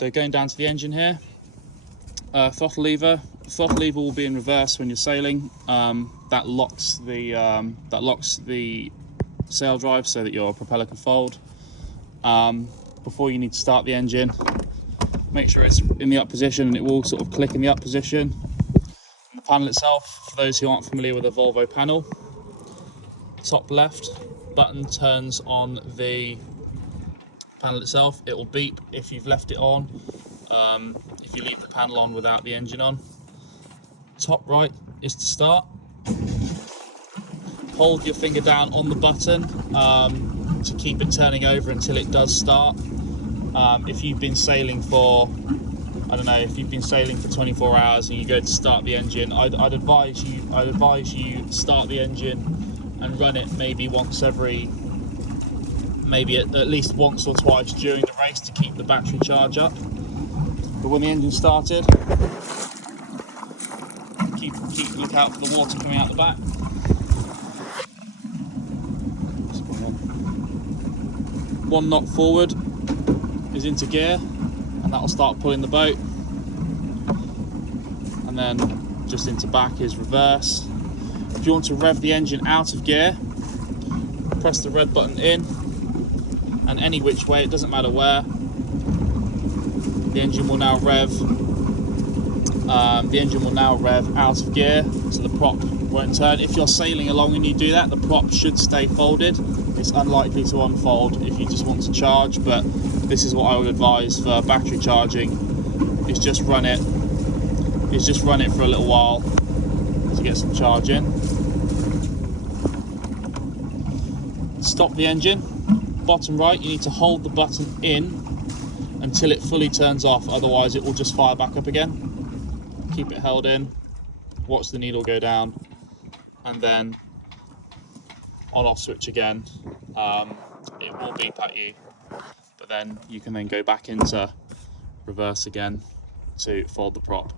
So going down to the engine here, throttle lever will be in reverse when you're sailing. That locks the sail drive so that your propeller can fold. Before you need to start the engine, make sure it's in the up position, and it will sort of click in the up position. The panel itself, for those who aren't familiar with a Volvo panel, top left button turns on the panel itself. It will beep if you've left it on, if you leave the panel on without the engine on. Top right is to start. Hold your finger down on the button to keep it turning over until it does start. If you've been sailing for, I don't know, if you've been sailing for 24 hours and you go to start the engine, I'd advise you start the engine and run it maybe at least once or twice during the race to keep the battery charge up. But when the engine's started, keep a look out for the water coming out the back. One knot forward is into gear, and that will start pulling the boat. And then just into back is reverse. If you want to rev the engine out of gear, press the red button in, and any which way, it doesn't matter where, the engine will now rev. Out of gear, so the prop won't turn. If you're sailing along and you do that, the prop should stay folded. It's unlikely to unfold if you just want to charge, but this is what I would advise for battery charging, is just run it for a little while to get some charge in. Stop the engine. Bottom right, you need to hold the button in until it fully turns off, otherwise it will just fire back up again. Keep it held in, watch the needle go down, and then on off switch again. It will beep at you, but then you can then go back into reverse again to fold the prop.